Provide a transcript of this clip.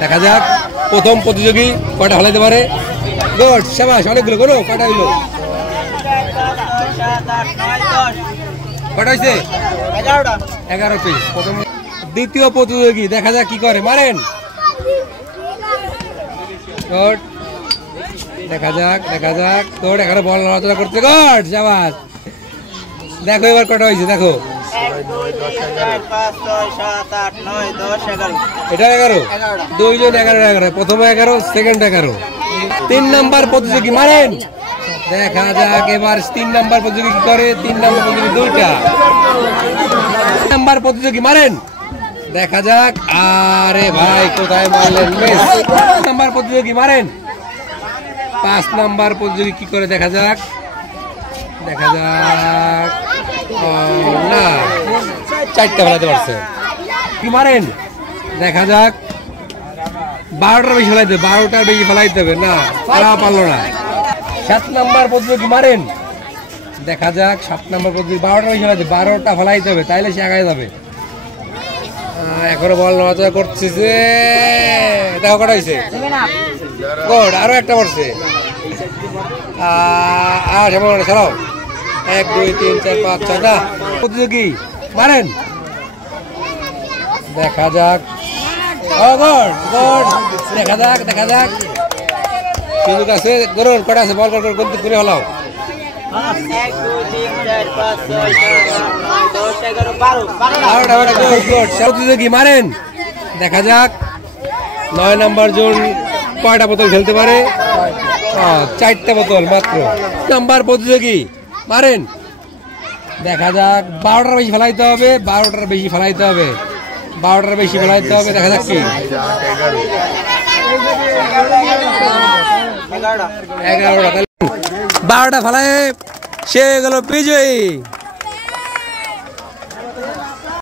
দেখা যাক প্রথম প্রতিযোগী কয়টা ফেলাইতে পারে। গুড, শাবাশ, অনেকগুলো। করো, কয়টা হইলো? কয়টা হয়েছে? 11টি। প্রথম দ্বিতীয় প্রতিযোগী, দেখা যাক কি করে। মারেন। গুড, দেখা যাক দেখা যাক। তোর এখানে বল নড়াচড়া করতে। গুড, শাবাশ। দেখো এবার কয়টা হয়েছে, দেখো। এটা 11, 2 জন 11, প্রথমে 11, সেকেন্ড 11। 3 নাম্বার প্রতিযোগী, মারেন। দেখা যাক এবার 3 নাম্বার প্রতিযোগী কি করে। 3 নাম্বার প্রতিযোগী 2টা। 3 নাম্বার প্রতিযোগী, মারেন। দেখা যাক। আরে ভাই, কোথায় মারলেন? মিস। 5 নাম্বার প্রতিযোগী, মারেন। 5 নাম্বার প্রতিযোগী কি করে, দেখা যাক। দেখা যাক। না, 4টা ফেলাতে পারছে। কি মারেন? দেখা যাক। 12টার বেশি ফেলাইতে হবে, 12টার বেশি ফেলাইতে হবে। না, পারলো না। 7 নাম্বার প্রতিযোগী, মারেন। দেখা যাক। 7 নাম্বার প্রতিযোগী 12টার বেশি ফেলাইতে, 12টা ফেলাইতে হবে, তাইলে সে আগায় যাবে। এখনো বল নড়াচড়া করতেছে। দেখো কটা হয়েছে। গুড, আরো একটা পড়ছে। ছাড়াও। 1, 2, 3, 4, 5, 6টা প্রতিযোগী, মারেন। দেখা যাক। গুড গুড, দেখা যাক দেখা যাক। সুযোগ আছে। গরুর কটা আছে? বল করে হলাও। 1, 2, 3, 4, 5, 6, 7, 8, 9, 10, 11, 12। প্রতিযোগী, মারেন। দেখা যাক 9 নাম্বার জন কয়টা বোতল খেলতে পারে। 4টা বোতল মাত্র। নাম্বার প্রতিযোগী, মারেন। দেখা যাক। 12টার বেশি ফেলাইতে হবে, 12টার বেশি ফেলাইতে হবে, 12টার বেশি ফেলাইতে হবে। দেখা যাক কি। 11টা। 12টা ফেলায় সে গেল বিজয়ী।